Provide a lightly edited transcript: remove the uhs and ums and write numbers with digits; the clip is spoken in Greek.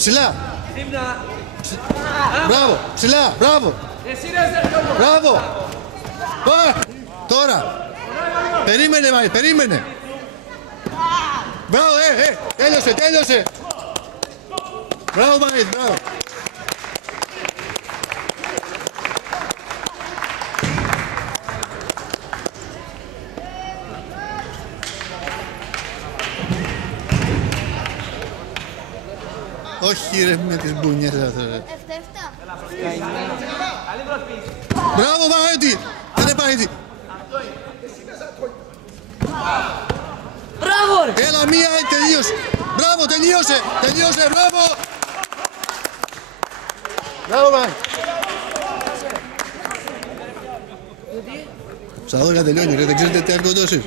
Ψηλά. Μπράβο, ψηλά, μπράβο. Μπράβο. Τώρα. Περίμενε, Μάη, περίμενε. Μπράβο, τέλειωσε, τέλειωσε. Μπράβο, Μάη, μπράβο. Όχι ρε με τις μπουνιές αυτό ρε. Μπράβο Παναγιώτη! Δεν είναι Παναγιώτη! Μπράβο ρε! Έλα μία, τελείωσε! Μπράβο, τελείωσε! Τελείωσε, μπράβο! Μπράβο Παναγιώτη! Σαν εδώ τελειώνει ρε, δεν ξέρετε τι αρκοντώσεις.